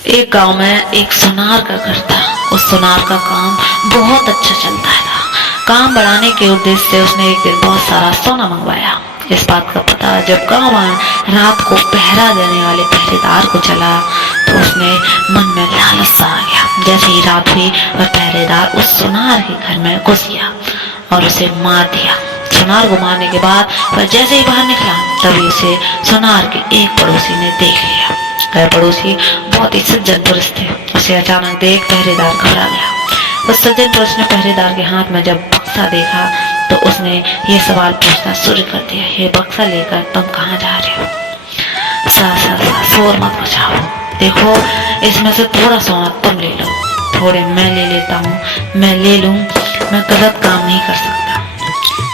एक गांव में एक सुनार का घर था। उस सुनार का काम बहुत अच्छा चलता था। काम बढ़ाने के उद्देश्य से उसने एक दिन बहुत सारा सोना मंगवाया। इस बात का पता जब गांव रात को पहरा देने वाले पहरेदार को चला तो उसने मन में लालच सा आ गया। जैसे ही रात हुई वह पहरेदार उस सुनार के घर में घुस गया और उसे मार दिया। सुनार को मारने के बाद वह जैसे ही बाहर निकला तभी उसे सुनार के एक पड़ोसी ने देख लिया। वह पड़ोसी बहुत ही सज्जन पुरुष थे। उसे अचानक देख पहरेदार घबरा गया। उस सज्जन पुरुष ने पहरेदार के हाथ में जब बक्सा देखा तो उसने ये सवाल पूछना शुरू कर दिया, ये बक्सा लेकर तुम कहाँ जा रहे हो? शोर मत मचाओ, देखो इसमें से थोड़ा सोना तुम ले लो, थोड़े मैं ले लेता हूँ, मैं ले लूँ, मैं गलत काम नहीं कर सकता।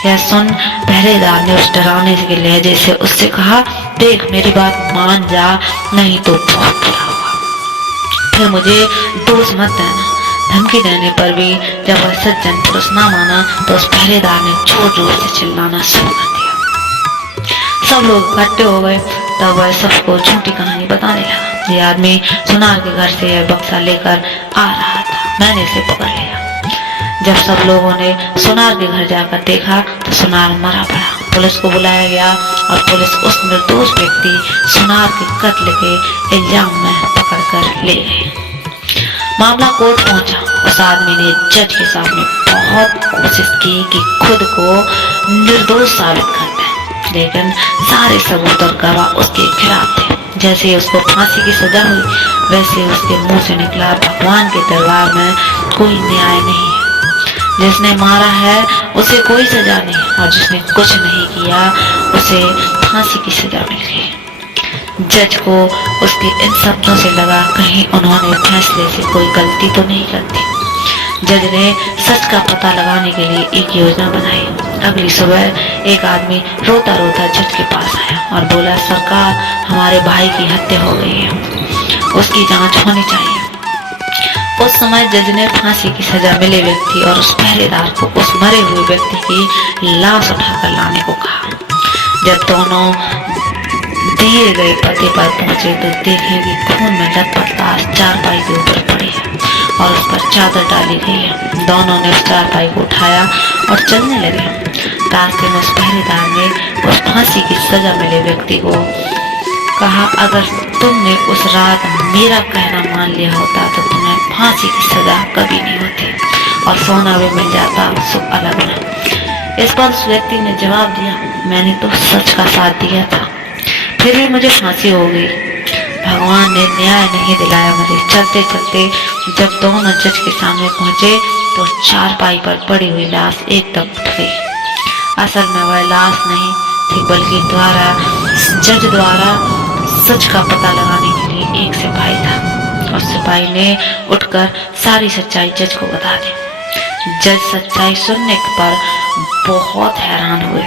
यह सुन पहरेदार ने उस डरावने के लहजे से उससे कहा, देख मेरी बात मान जा, नहीं तो बहुत बुरा होगा। फिर मुझे दोष मत देना। धमकी देने पर भी जब वह सज्जन पुरुष ना माना तो उस पहरेदार ने जोर जोर से चिल्लाना शुरू कर दिया। सब लोग इकट्ठे हो गए। तब वह सबको झूठी कहानी बताने लगा। ये आदमी सुनार के घर से यह बक्सा लेकर आ रहा था, मैंने इसे पकड़ लिया। जब सब लोगों ने सुनार के घर जाकर देखा तो सुनार मरा पड़ा। पुलिस को बुलाया गया और पुलिस उस निर्दोष व्यक्ति सुनार के कत्ल के इल्जाम में पकड़कर ले गई। मामला कोर्ट पहुंचा। उस आदमी ने जज के सामने बहुत कोशिश की कि खुद को निर्दोष साबित कर दे, लेकिन सारे सबूत और गवाह उसके खिलाफ थे। जैसे उसको फांसी की सजा हुई वैसे उसके मुंह से निकला, भगवान के दरबार में कोई न्याय नहीं है। जिसने मारा है उसे कोई सजा नहीं और जिसने कुछ नहीं किया उसे फांसी की सजा मिल गई। जज को उसके इन शब्दों से लगा कहीं उन्होंने फैसले से कोई गलती तो नहीं कर दी। जज ने सच का पता लगाने के लिए एक योजना बनाई। अगली सुबह एक आदमी रोता रोता जज के पास आया और बोला, सरकार हमारे भाई की हत्या हो गई है, उसकी जांच होनी चाहिए। उस समय जज ने फांसी की सजा मिले व्यक्ति और उस पहरेदार को उस मरे हुए व्यक्ति की लाश उठाकर लाने को कहा। जब दोनों दिए गए पते पर पहुंचे तो देखे कि खून में लथपथ लाश चारपाई के ऊपर पड़ी है और उस पर चादर डाली गई है। दोनों ने उस चारपाई को उठाया और चलने लगे। रास्ते में उस पहरेदार ने उस फांसी की सजा मिले व्यक्ति को कहा, अगर तुमने उस रात मेरा कहना मान लिया होता तो तुम्हें फांसी की सजा कभी नहीं होती और सोना भी मिल जाता, सो अलग ना। इस पर उस व्यक्ति ने जवाब दिया, मैंने तो सच का साथ दिया था, फिर भी मुझे फांसी हो गई। भगवान ने न्याय नहीं दिलाया मुझे। चलते चलते जब दोनों जज के सामने पहुंचे तो चारपाई पर पड़ी हुई लाश एकदम उठ गई। असल में वह लाश नहीं थी बल्कि जज द्वारा सच का पता लगाने के लिए एक सिपाही था और सिपाही ने उठकर सारी सच्चाई जज को बता दी। जज सच्चाई सुनने पर बहुत हैरान हुए।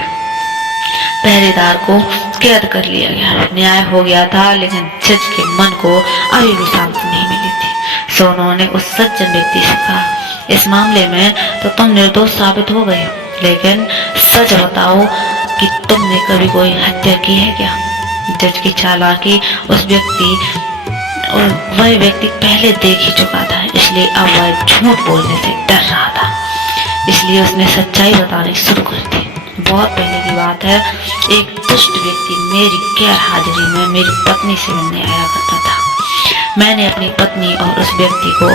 पहरेदार को कैद कर लिया गया। न्याय हो गया था लेकिन जज के मन को अभी भी शांति नहीं मिली थी। सो उन्होंने उस सज्जन व्यक्ति से कहा, इस मामले में तो तुम निर्दोष साबित हो गए, लेकिन सच बताओ कि तुमने कभी कोई हत्या की है क्या? जज की चालाकी वह व्यक्ति पहले देख ही चुका था, इसलिए अब वह झूठ बोलने से डर रहा था, इसलिए उसने सच्चाई बतानी शुरू कर दी। बहुत पहले की बात है, एक दुष्ट व्यक्ति मेरी गैर हाजिरी में मेरी पत्नी से मिलने आया करता था। मैंने अपनी पत्नी और उस व्यक्ति को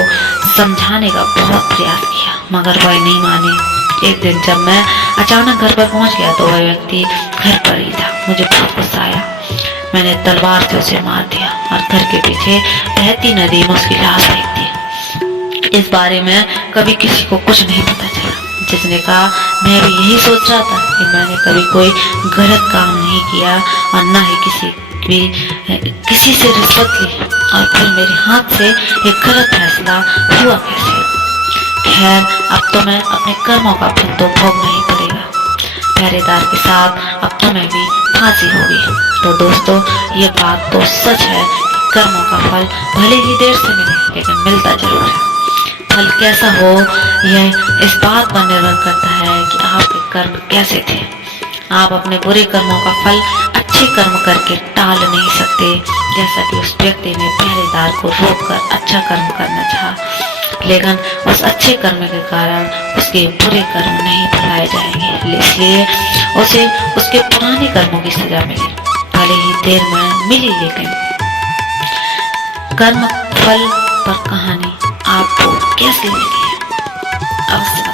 समझाने का बहुत प्रयास किया मगर वह नहीं माने। एक दिन जब मैं अचानक घर पर पहुंच गया तो वह व्यक्ति घर पर ही था। मुझे बहुत गुस्सा आया। मैंने तलवार से उसे मार दिया और घर के पीछे बहती नदी में उसकी लाश फेंक दी। इस बारे में कभी किसी को कुछ नहीं पता चला। जिसने कहा, मैं भी यही सोच रहा था कि मैंने कभी कोई गलत काम नहीं किया और न ही किसी से रिश्वत ली और फिर मेरे हाथ से एक गलत फैसला हुआ कैसे। खैर, अब तो मैं अपने कर्मों का फल तो भोगना ही पड़ेगा। पहरेदार के साथ अब तुम्हें भी फांसी होगी। तो दोस्तों, ये बात तो सच है कि कर्मों का फल भले ही देर से मिले लेकिन मिलता जरूर है। फल कैसा हो यह इस बात पर निर्भर करता है कि आपके कर्म कैसे थे। आप अपने बुरे कर्मों का फल अच्छे कर्म करके टाल नहीं सकते, जैसा कि उस व्यक्ति ने पहरेदार को रोककर अच्छा कर्म करना चाहा, लेकिन उस अच्छे कर्म के कारण उसके बुरे कर्म नहीं भुलाए जाएंगे, इसलिए उसे उसके पुराने कर्मों की सजा मिली, भले ही देर में मिली, लेकिन कर्म फल पर कहानी आपको कैसी लगी अवश्य